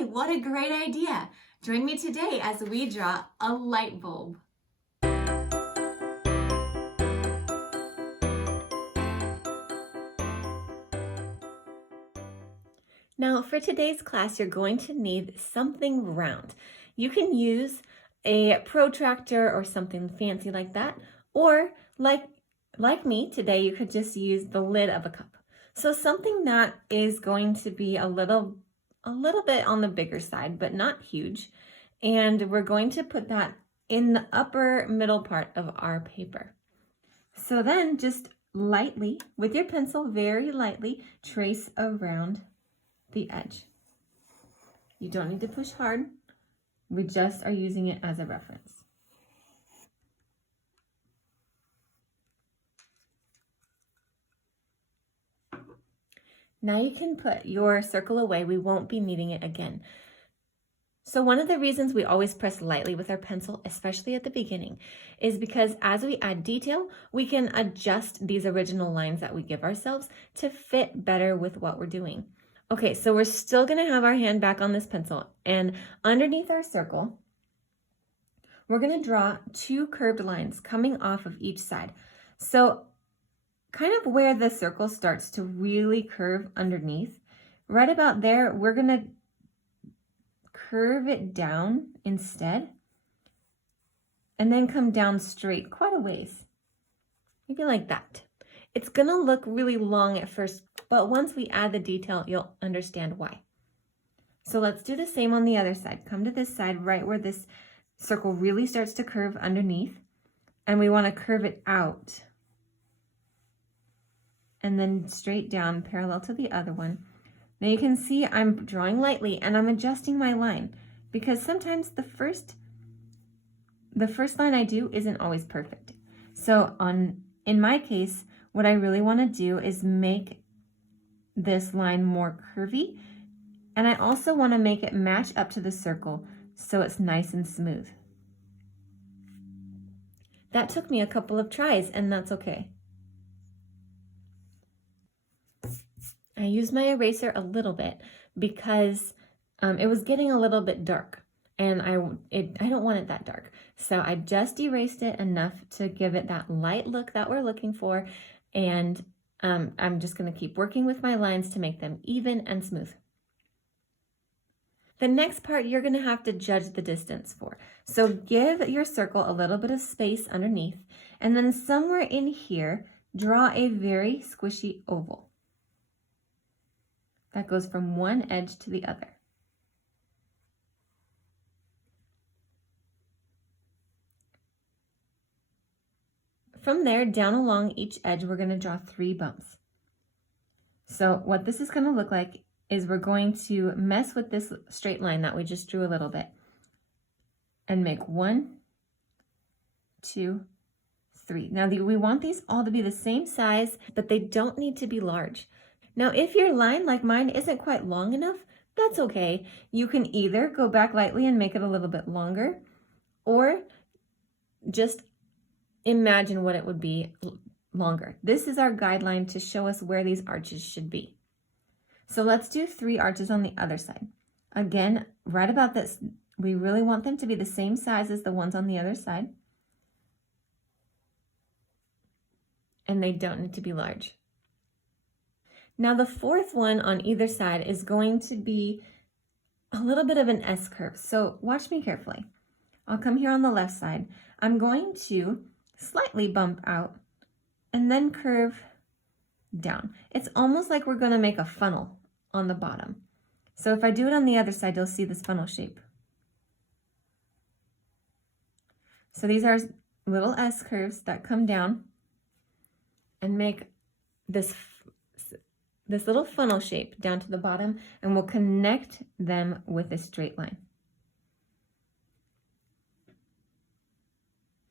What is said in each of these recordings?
Hey, what a great idea! Join me today as we draw a light bulb. Now, for today's class, you're going to need something round. You can use a protractor or something fancy like that, or like me today, you could just use the lid of a cup. So something that is going to be a little bit on the bigger side, but not huge. And we're going to put that in the upper middle part of our paper. So then just lightly, with your pencil, very lightly, trace around the edge. You don't need to push hard. We just are using it as a reference. Now you can put your circle away. We won't be needing it again. So one of the reasons we always press lightly with our pencil, especially at the beginning, is because as we add detail, we can adjust these original lines that we give ourselves to fit better with what we're doing. Okay, so we're still gonna have our hand back on this pencil, and underneath our circle, we're gonna draw two curved lines coming off of each side. So kind of where the circle starts to really curve underneath, right about there, we're gonna curve it down instead, and then come down straight quite a ways, maybe like that. It's gonna look really long at first, but once we add the detail, you'll understand why. So let's do the same on the other side. Come to this side right where this circle really starts to curve underneath, and we wanna curve it out and then straight down parallel to the other one. Now you can see I'm drawing lightly and I'm adjusting my line because sometimes the first line I do isn't always perfect. So in my case, what I really want to do is make this line more curvy, and I also want to make it match up to the circle so it's nice and smooth. That took me a couple of tries, and that's okay. I used my eraser a little bit because it was getting a little bit dark, and I don't want it that dark. So I just erased it enough to give it that light look that we're looking for, and I'm just going to keep working with my lines to make them even and smooth. The next part you're going to have to judge the distance for. So give your circle a little bit of space underneath, and then somewhere in here, draw a very squishy oval that goes from one edge to the other. From there, down along each edge, we're going to draw 3 bumps. So what this is going to look like is we're going to mess with this straight line that we just drew a little bit and make 1, 2, 3. Now we want these all to be the same size, but they don't need to be large. Now, if your line, like mine, isn't quite long enough, that's okay. You can either go back lightly and make it a little bit longer, or just imagine what it would be longer. This is our guideline to show us where these arches should be. So let's do 3 arches on the other side. Again, right about this, we really want them to be the same size as the ones on the other side. And they don't need to be large. Now the 4th one on either side is going to be a little bit of an S curve. So watch me carefully. I'll come here on the left side. I'm going to slightly bump out and then curve down. It's almost like we're going to make a funnel on the bottom. So if I do it on the other side, you'll see this funnel shape. So these are little S curves that come down and make this little funnel shape down to the bottom, and we'll connect them with a straight line.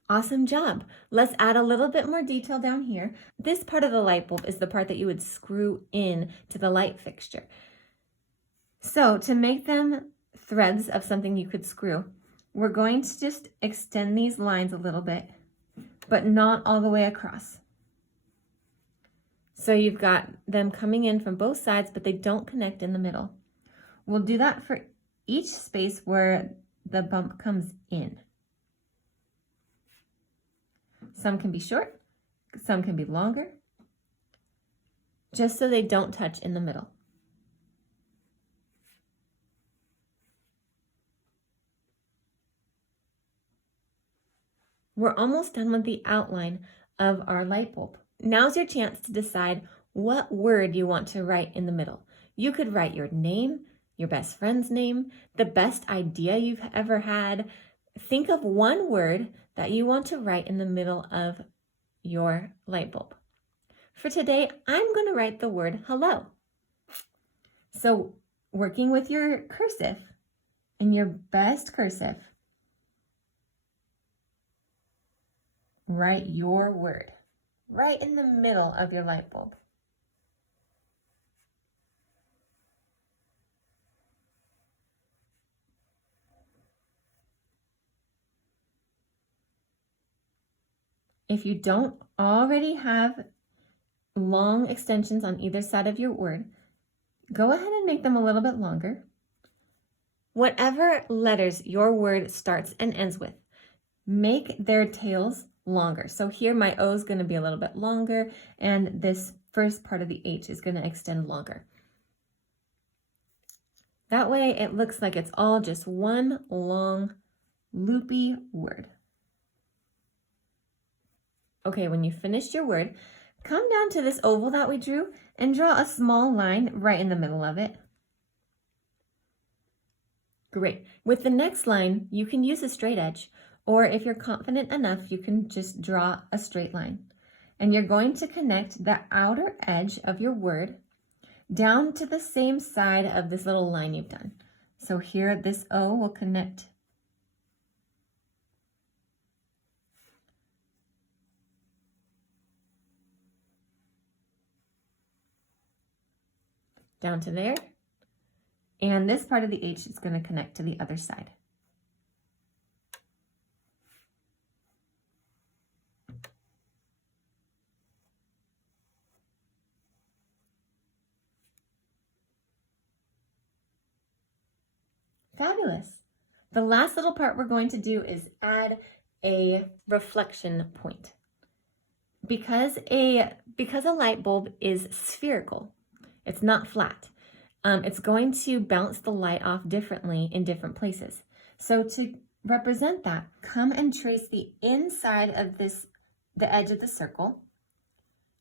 Awesome job. Let's add a little bit more detail down here. This part of the light bulb is the part that you would screw in to the light fixture. So to make them threads of something you could screw, we're going to just extend these lines a little bit, but not all the way across. So you've got them coming in from both sides, but they don't connect in the middle. We'll do that for each space where the bump comes in. Some can be short, some can be longer, just so they don't touch in the middle. We're almost done with the outline of our light bulb. Now's your chance to decide what word you want to write in the middle. You could write your name, your best friend's name, the best idea you've ever had. Think of one word that you want to write in the middle of your light bulb. For today, I'm going to write the word hello. So, working with your cursive, in your best cursive, write your word right in the middle of your light bulb. If you don't already have long extensions on either side of your word, go ahead and make them a little bit longer. Whatever letters your word starts and ends with, make their tails longer. So here my O is going to be a little bit longer, and this first part of the H is going to extend longer. That way it looks like it's all just one long loopy word. Okay, when you finished your word, come down to this oval that we drew and draw a small line right in the middle of it. Great. With the next line, you can use a straight edge, or if you're confident enough, you can just draw a straight line. And you're going to connect the outer edge of your word down to the same side of this little line you've done. So here, this O will connect down to there, and this part of the H is going to connect to the other side. Fabulous. The last little part we're going to do is add a reflection point. Because a light bulb is spherical, it's not flat. It's going to bounce the light off differently in different places. So to represent that, come and trace the inside of the edge of the circle.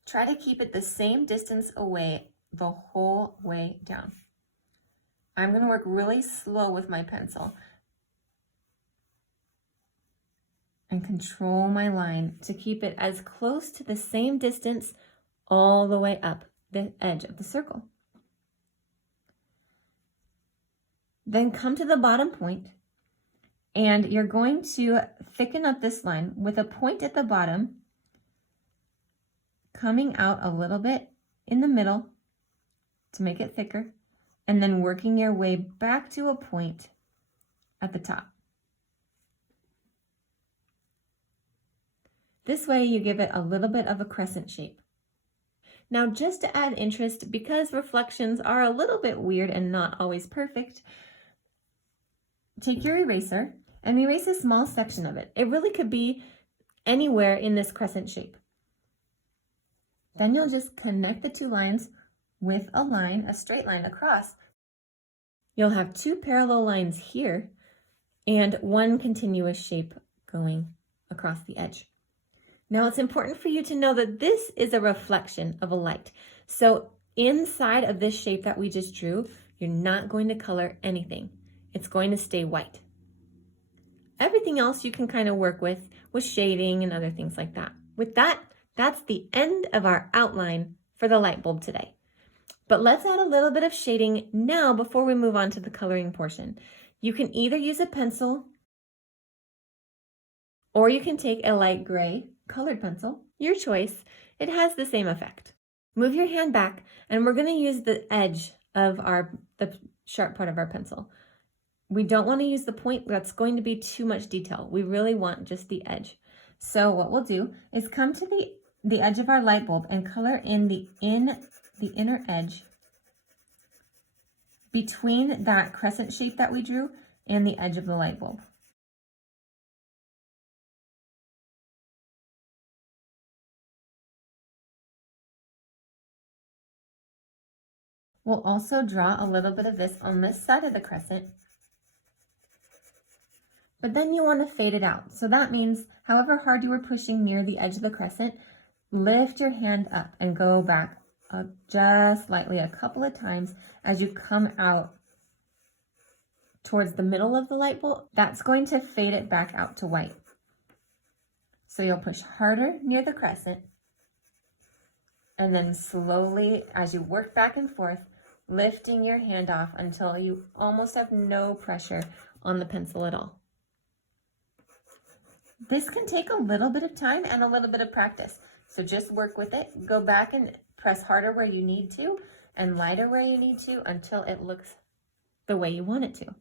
Try to keep it the same distance away the whole way down. I'm going to work really slow with my pencil and control my line to keep it as close to the same distance all the way up the edge of the circle. Then come to the bottom point, and you're going to thicken up this line with a point at the bottom coming out a little bit in the middle to make it thicker, and then working your way back to a point at the top. This way you give it a little bit of a crescent shape. Now, just to add interest, because reflections are a little bit weird and not always perfect, take your eraser and erase a small section of it. It really could be anywhere in this crescent shape. Then you'll just connect the two lines with a line, a straight line across. You'll have two parallel lines here and one continuous shape going across the edge. Now, it's important for you to know that this is a reflection of a light. So inside of this shape that we just drew, you're not going to color anything. It's going to stay white. Everything else you can kind of work with shading and other things like that. With that, that's the end of our outline for the light bulb today. But let's add a little bit of shading now before we move on to the coloring portion. You can either use a pencil or you can take a light gray colored pencil, your choice. It has the same effect. Move your hand back, and we're going to use the edge of the sharp part of our pencil. We don't want to use the point. That's going to be too much detail. We really want just the edge. So what we'll do is come to the edge of our light bulb and color in the inner edge between that crescent shape that we drew and the edge of the light bulb. We'll also draw a little bit of this on this side of the crescent, but then you want to fade it out. So that means however hard you were pushing near the edge of the crescent, lift your hand up and go back just lightly a couple of times as you come out towards the middle of the light bulb. That's going to fade it back out to white. So you'll push harder near the crescent, and then slowly, as you work back and forth, lifting your hand off until you almost have no pressure on the pencil at all. This can take a little bit of time and a little bit of practice. So just work with it. Go back and press harder where you need to and lighter where you need to until it looks the way you want it to.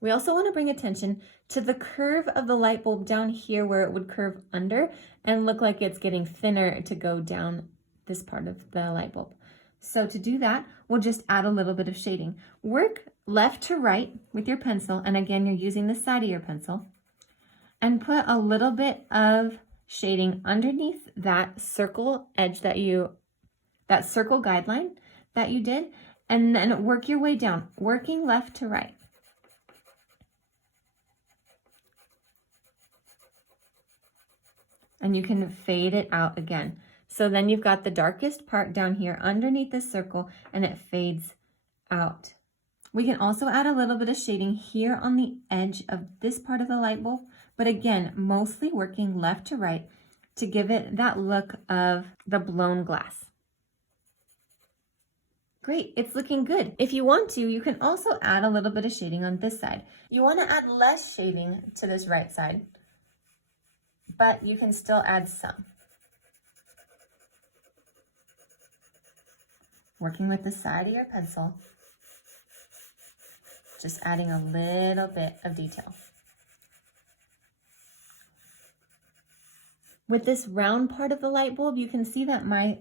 We also want to bring attention to the curve of the light bulb down here where it would curve under and look like it's getting thinner to go down this part of the light bulb. So to do that, we'll just add a little bit of shading. Work left to right with your pencil, and again, you're using the side of your pencil, and put a little bit of shading underneath that circle edge that circle guideline that you did, and then work your way down, working left to right. And you can fade it out again. So then you've got the darkest part down here underneath this circle, and it fades out. We can also add a little bit of shading here on the edge of this part of the light bulb, but again, mostly working left to right to give it that look of the blown glass. Great, it's looking good. If you want to, you can also add a little bit of shading on this side. You want to add less shading to this right side, but you can still add some. Working with the side of your pencil, just adding a little bit of detail. With this round part of the light bulb, you can see that my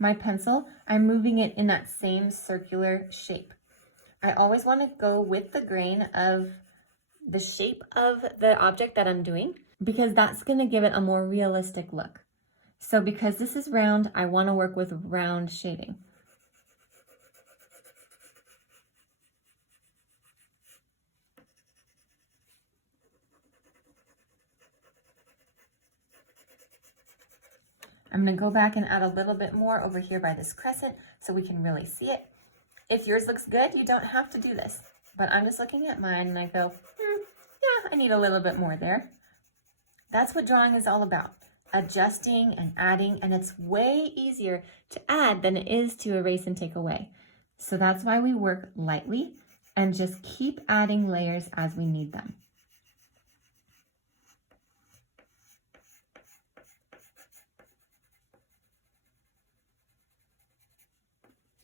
pencil, I'm moving it in that same circular shape. I always want to go with the grain of the shape of the object that I'm doing, because that's going to give it a more realistic look. So because this is round, I want to work with round shading. I'm going to go back and add a little bit more over here by this crescent so we can really see it. If yours looks good, you don't have to do this, but I'm just looking at mine and I go, yeah, I need a little bit more there. That's what drawing is all about, adjusting and adding, and it's way easier to add than it is to erase and take away. So that's why we work lightly and just keep adding layers as we need them.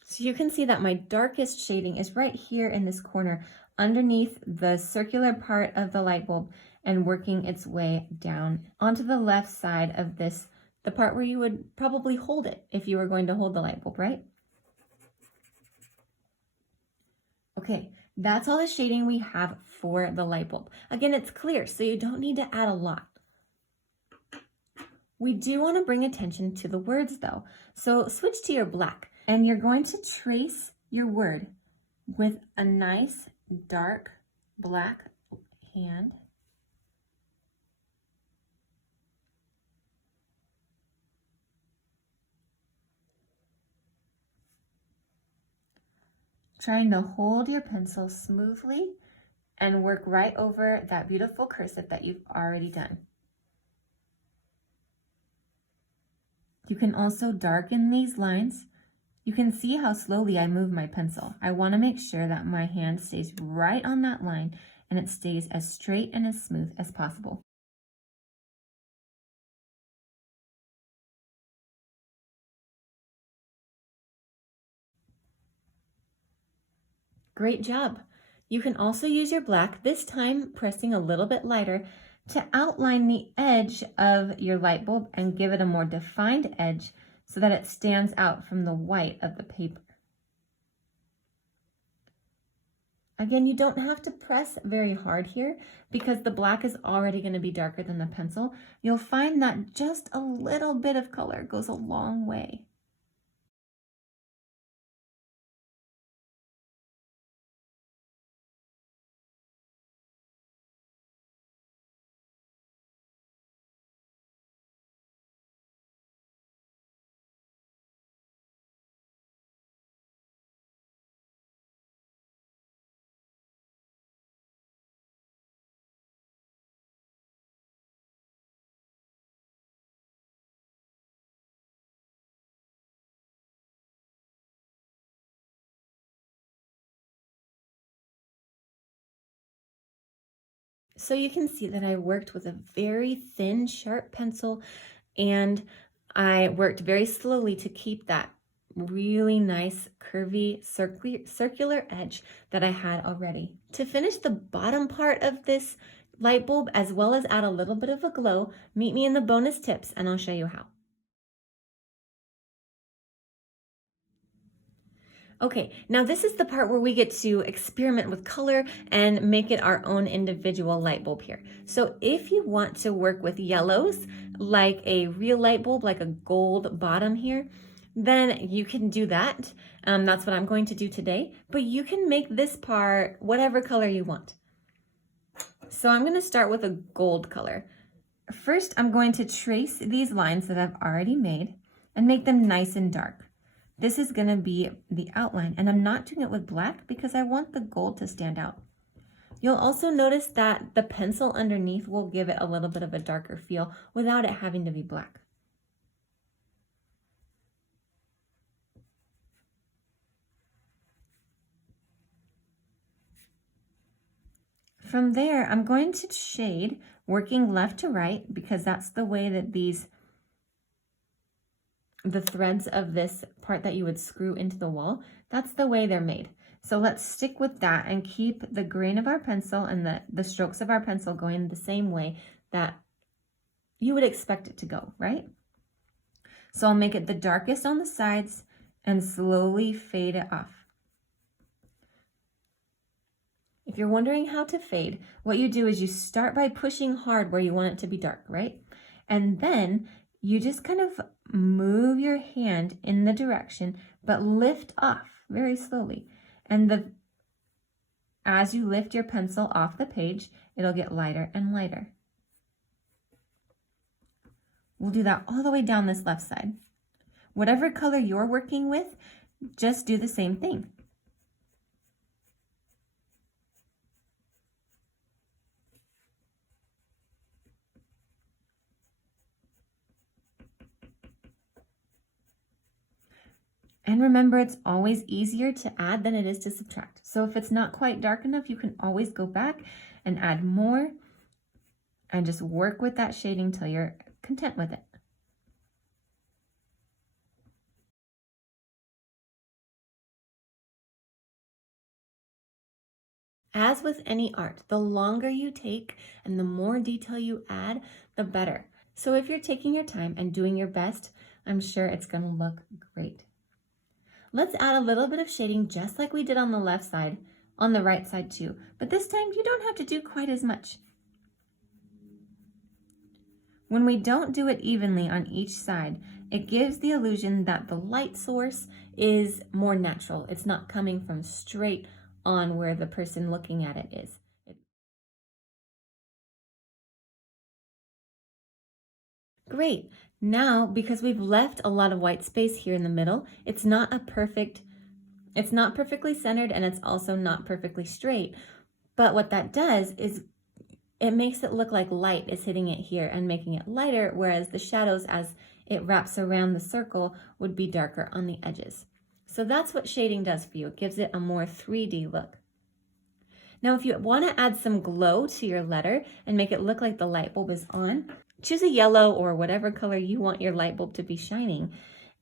So you can see that my darkest shading is right here in this corner underneath the circular part of the light bulb and working its way down onto the left side of this, the part where you would probably hold it if you were going to hold the light bulb, right? Okay, that's all the shading we have for the light bulb. Again, it's clear, so you don't need to add a lot. We do want to bring attention to the words though. So switch to your black. And you're going to trace your word with a nice dark black hand. Trying to hold your pencil smoothly and work right over that beautiful cursive that you've already done. You can also darken these lines. You can see how slowly I move my pencil. I want to make sure that my hand stays right on that line and it stays as straight and as smooth as possible. Great job. You can also use your black, this time pressing a little bit lighter, to outline the edge of your light bulb and give it a more defined edge so that it stands out from the white of the paper. Again, you don't have to press very hard here because the black is already going to be darker than the pencil. You'll find that just a little bit of color goes a long way. So you can see that I worked with a very thin, sharp pencil, and I worked very slowly to keep that really nice, curvy, circular edge that I had already. To finish the bottom part of this light bulb, as well as add a little bit of a glow, meet me in the bonus tips and I'll show you how. Okay, now this is the part where we get to experiment with color and make it our own individual light bulb here. So if you want to work with yellows, like a real light bulb, like a gold bottom here, then you can do that. That's what I'm going to do today, but you can make this part whatever color you want. So I'm going to start with a gold color. First, I'm going to trace these lines that I've already made and make them nice and dark. This is going to be the outline, and I'm not doing it with black because I want the gold to stand out. You'll also notice that the pencil underneath will give it a little bit of a darker feel without it having to be black. From there, I'm going to shade working left to right because that's the way that the threads of this part that you would screw into the wall, that's the way they're made. So let's stick with that and keep the grain of our pencil and the strokes of our pencil going the same way that you would expect it to go, right? So I'll make it the darkest on the sides and slowly fade it off. If you're wondering how to fade, what you do is you start by pushing hard where you want it to be dark, right? And then you just kind of move your hand in the direction, but lift off very slowly. And as you lift your pencil off the page, it'll get lighter and lighter. We'll do that all the way down this left side. Whatever color you're working with, just do the same thing. And remember, it's always easier to add than it is to subtract. So if it's not quite dark enough, you can always go back and add more and just work with that shading till you're content with it. As with any art, the longer you take and the more detail you add, the better. So if you're taking your time and doing your best, I'm sure it's going to look great. Let's add a little bit of shading just like we did on the left side, on the right side too. But this time you don't have to do quite as much. When we don't do it evenly on each side, it gives the illusion that the light source is more natural. It's not coming from straight on where the person looking at it is. Great. Now, because we've left a lot of white space here in the middle, it's not perfectly centered, and it's also not perfectly straight. But what that does is it makes it look like light is hitting it here and making it lighter, whereas the shadows as it wraps around the circle would be darker on the edges. So that's what shading does for you. It gives it a more 3D look. Now, if you want to add some glow to your letter and make it look like the light bulb is on, choose a yellow or whatever color you want your light bulb to be shining.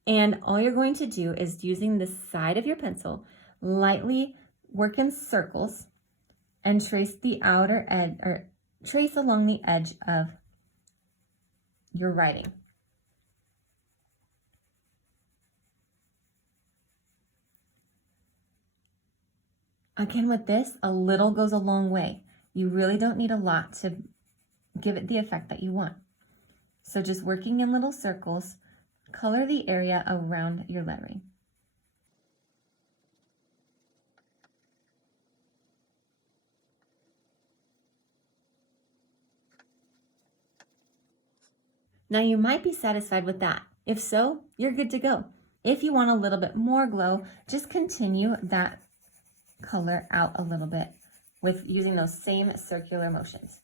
And all you're going to do is, using the side of your pencil, lightly work in circles and trace the outer edge, or trace along the edge of your writing. Again, with this, a little goes a long way. You really don't need a lot to give it the effect that you want. So just working in little circles, color the area around your lettering. Now you might be satisfied with that. If so, you're good to go. If you want a little bit more glow, just continue that color out a little bit with using those same circular motions.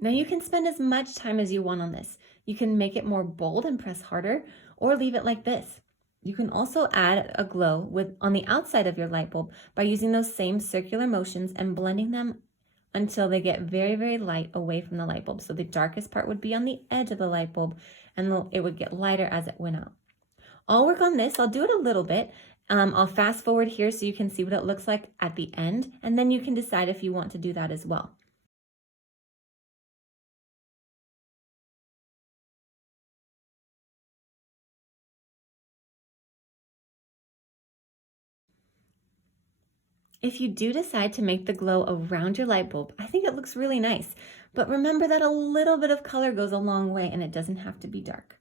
Now you can spend as much time as you want on this. You can make it more bold and press harder, or leave it like this. You can also add a glow on the outside of your light bulb by using those same circular motions and blending them until they get very, very light away from the light bulb. So the darkest part would be on the edge of the light bulb, and it would get lighter as it went out. I'll work on this. I'll do it a little bit. I'll fast forward here so you can see what it looks like at the end, and then you can decide if you want to do that as well. If you do decide to make the glow around your light bulb, I think it looks really nice. But remember that a little bit of color goes a long way, and it doesn't have to be dark.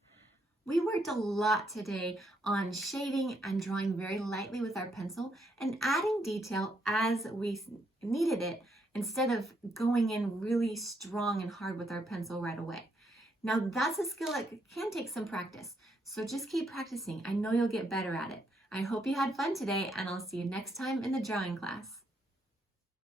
We worked a lot today on shading and drawing very lightly with our pencil and adding detail as we needed it instead of going in really strong and hard with our pencil right away. Now that's a skill that can take some practice, so just keep practicing. I know you'll get better at it. I hope you had fun today, and I'll see you next time in the drawing class.